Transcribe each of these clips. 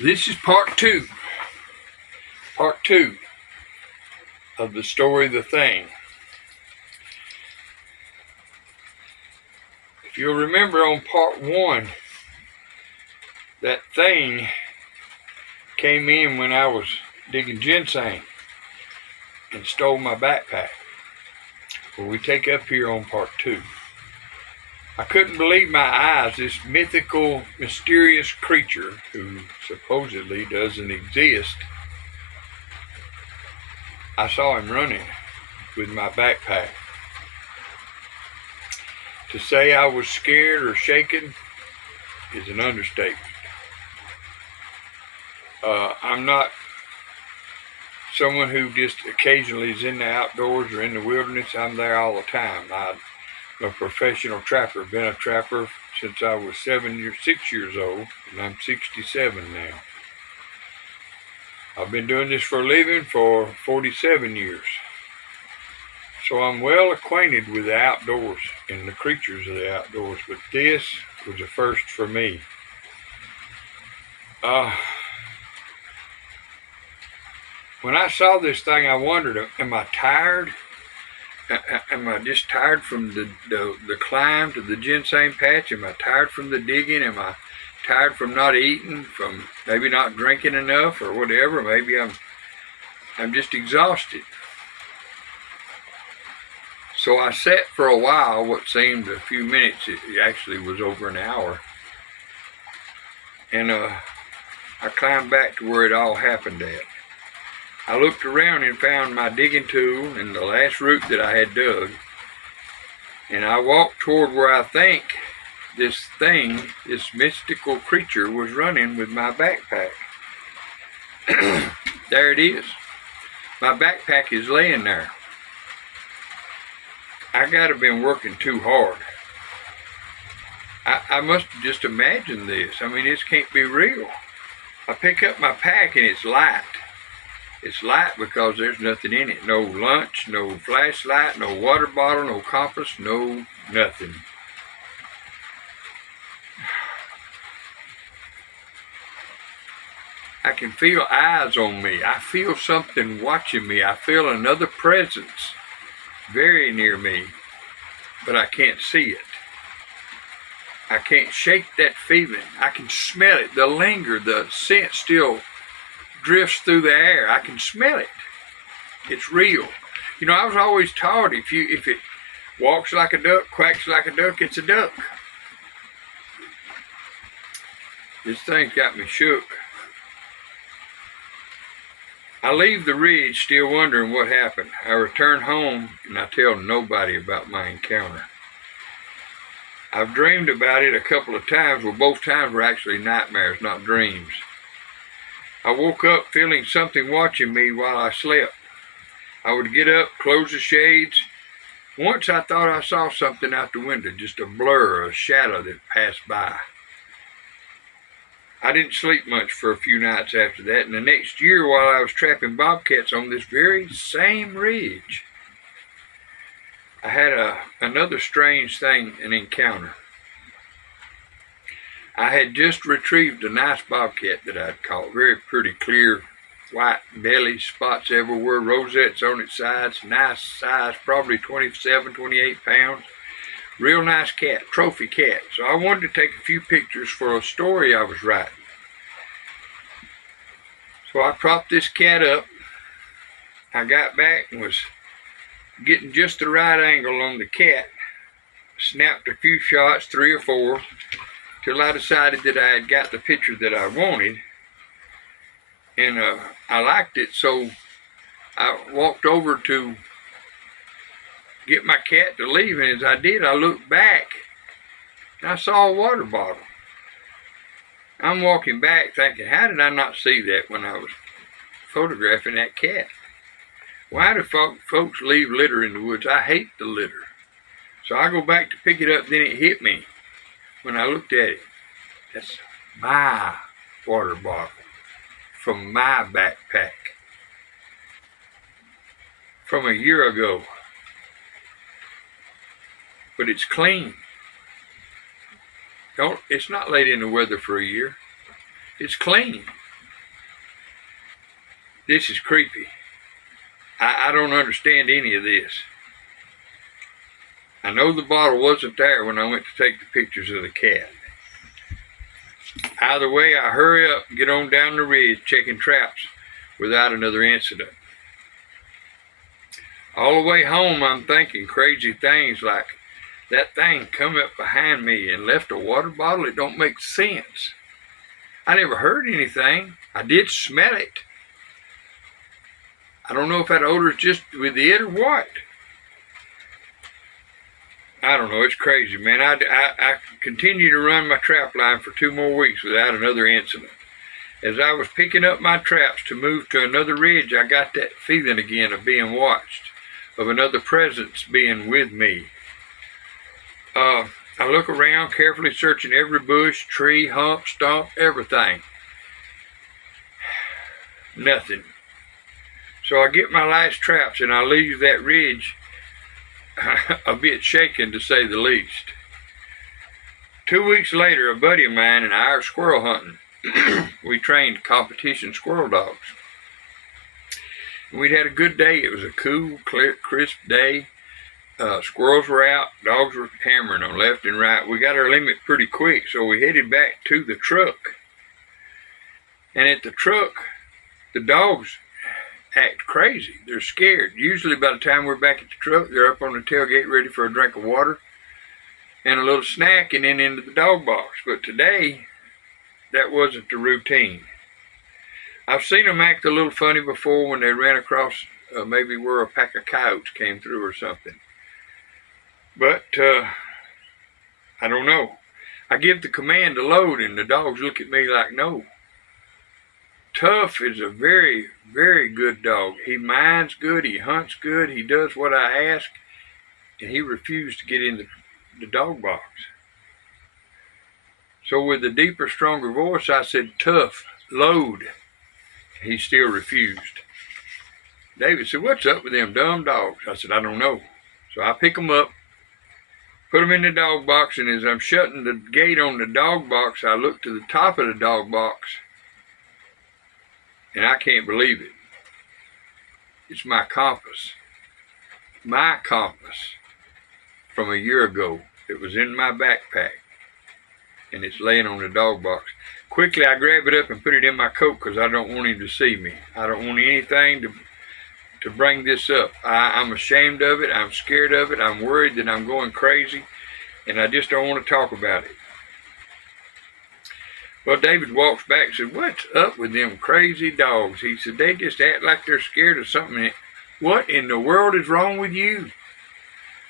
This is part two of the story The Thing. If you'll remember on part one, that thing came in when I was digging ginseng and stole my backpack. Well, we take up here on part two. I couldn't believe my eyes. This mythical, mysterious creature who supposedly doesn't exist, I saw him running with my backpack. To say I was scared or shaken is an understatement. I'm not someone who just occasionally is in the outdoors or in the wilderness. I'm there all the time. I'm a professional trapper. Been a trapper since I was 6 years old, and I'm 67 now. I've been doing this for a living for 47 years. So I'm well acquainted with the outdoors and the creatures of the outdoors, but this was a first for me. When I saw this thing, I wondered, am I tired? Am I just tired from the climb to the ginseng patch? Am I tired from the digging? Am I tired from not eating, from maybe not drinking enough or whatever? Maybe I'm just exhausted. So I sat for a while, what seemed a few minutes. It actually was over an hour. And I climbed back to where it all happened at. I looked around and found my digging tool and the last root that I had dug. And I walked toward where I think this thing, this mystical creature, was running with my backpack. There it is. My backpack is laying there. I gotta been working too hard. I must have just imagined this. I mean, this can't be real. I pick up my pack and it's light. It's light because there's nothing in it. No lunch, no flashlight, no water bottle, no compass, no nothing. I can feel eyes on me. I feel something watching me. I feel another presence very near me, but I can't see it. I can't shake that feeling. I can smell it. The linger, the scent still drifts through the air. I can smell it. It's real. You know, I was always taught if it walks like a duck, quacks like a duck, it's a duck. This thing's got me shook. I leave the ridge still wondering what happened. I return home and I tell nobody about my encounter. I've dreamed about it a couple of times. Well, both times were actually nightmares, not dreams. I woke up feeling something watching me while I slept. I would get up, close the shades. Once I thought I saw something out the window, just a blur, a shadow that passed by. I didn't sleep much for a few nights after that, and the next year while I was trapping bobcats on this very same ridge, I had another strange thing, an encounter. I had just retrieved a nice bobcat that I'd caught, very pretty, clear, white belly, spots everywhere, rosettes on its sides, nice size, probably 27, 28 pounds. Real nice cat, trophy cat. So I wanted to take a few pictures for a story I was writing. So I propped this cat up. I got back and was getting just the right angle on the cat. Snapped a few shots, 3 or 4, till I decided that I had got the picture that I wanted. And I liked it, so I walked over to get my cat to leave, and as I did, I looked back and I saw a water bottle. I'm walking back thinking, how did I not see that when I was photographing that cat? Why do folks leave litter in the woods? I hate the litter. So I go back to pick it up, then it hit me when I looked at it. That's my water bottle from my backpack from a year ago. But it's clean. It's not laid in the weather for a year. It's clean. This is creepy. I don't understand any of this. I know the bottle wasn't there when I went to take the pictures of the cat. Either way, I hurry up and get on down the ridge checking traps without another incident. All the way home, I'm thinking crazy things like, that thing come up behind me and left a water bottle? It don't make sense. I never heard anything. I did smell it. I don't know if that odor's just with it or what. I don't know, it's crazy, man. I continue to run my trap line for 2 more weeks without another incident. As I was picking up my traps to move to another ridge, I got that feeling again of being watched, of another presence being with me. I look around, carefully searching every bush, tree, hump, stump, everything. Nothing. So I get my last traps and I leave that ridge a bit shaken, to say the least. 2 weeks later, a buddy of mine and I are squirrel hunting. We trained competition squirrel dogs. We'd had a good day. It was a cool, clear, crisp day. Squirrels were out, dogs were hammering them left and right. We got our limit pretty quick, so we headed back to the truck. And at the truck, the dogs act crazy. They're scared. Usually by the time we're back at the truck, they're up on the tailgate ready for a drink of water and a little snack and then into the dog box. But today, that wasn't the routine. I've seen them act a little funny before when they ran across maybe where a pack of coyotes came through or something. But I don't know. I give the command to load and the dogs look at me like no. Tough is a very, very good dog. He minds good, he hunts good, he does what I ask, and he refused to get in the dog box. So with a deeper, stronger voice, I said, Tough, load. He still refused. David said, what's up with them dumb dogs? I said, I don't know. So I pick them up, put them in the dog box, and as I'm shutting the gate on the dog box, I look to the top of the dog box, and I can't believe it. It's my compass. My compass from a year ago. It was in my backpack, and it's laying on the dog box. Quickly, I grab it up and put it in my coat because I don't want him to see me. I don't want anything to bring this up. I'm ashamed of it. I'm scared of it. I'm worried that I'm going crazy, and I just don't want to talk about it. Well, David walks back and said, what's up with them crazy dogs? He said, they just act like they're scared of something. What in the world is wrong with you?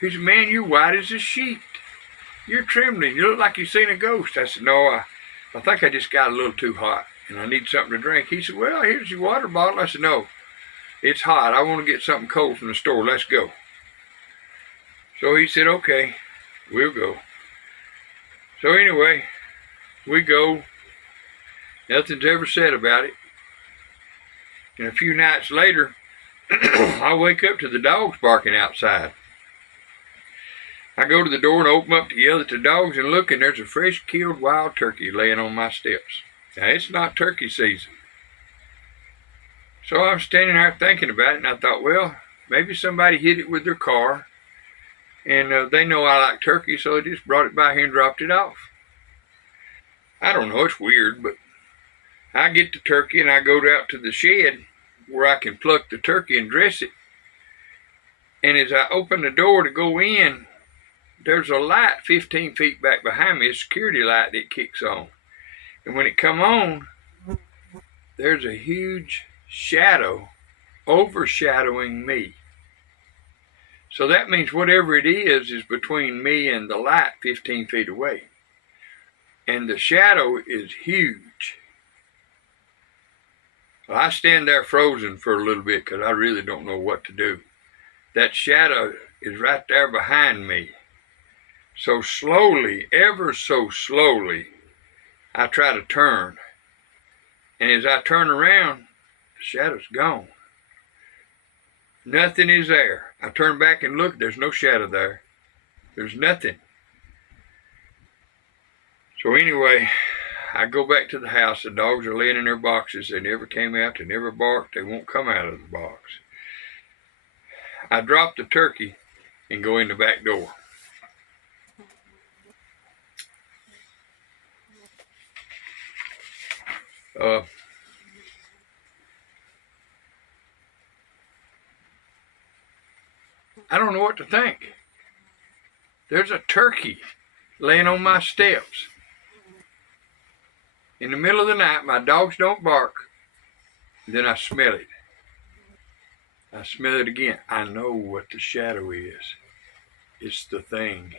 He said, man, you're white as a sheet. You're trembling. You look like you've seen a ghost. I said, no, I think I just got a little too hot and I need something to drink. He said, well, here's your water bottle. I said, no, it's hot. I want to get something cold from the store. Let's go. So he said, okay, we'll go. So anyway, we go. Nothing's ever said about it. And a few nights later, I wake up to the dogs barking outside. I go to the door and open up to yell at the dogs and look, and there's a fresh killed wild turkey laying on my steps. Now, it's not turkey season. So I'm standing there thinking about it, and I thought, well, maybe somebody hit it with their car, and they know I like turkey, so they just brought it by here and dropped it off. I don't know, it's weird, but I get the turkey and I go out to the shed where I can pluck the turkey and dress it. And as I open the door to go in, there's a light 15 feet back behind me, a security light that kicks on. And when it come on, there's a huge shadow overshadowing me. So that means whatever it is between me and the light 15 feet away. And the shadow is huge. Well, I stand there frozen for a little bit because I really don't know what to do. That shadow is right there behind me. So slowly, ever so slowly, I try to turn. And as I turn around, the shadow's gone. Nothing is there. I turn back and look, there's no shadow there. There's nothing. So anyway, I go back to the house. The dogs are laying in their boxes. They never came out. They never barked. They won't come out of the box. I drop the turkey and go in the back door. I don't know what to think. There's a turkey laying on my steps. In the middle of the night, my dogs don't bark. Then I smell it. I smell it again. I know what the shadow is. It's the thing.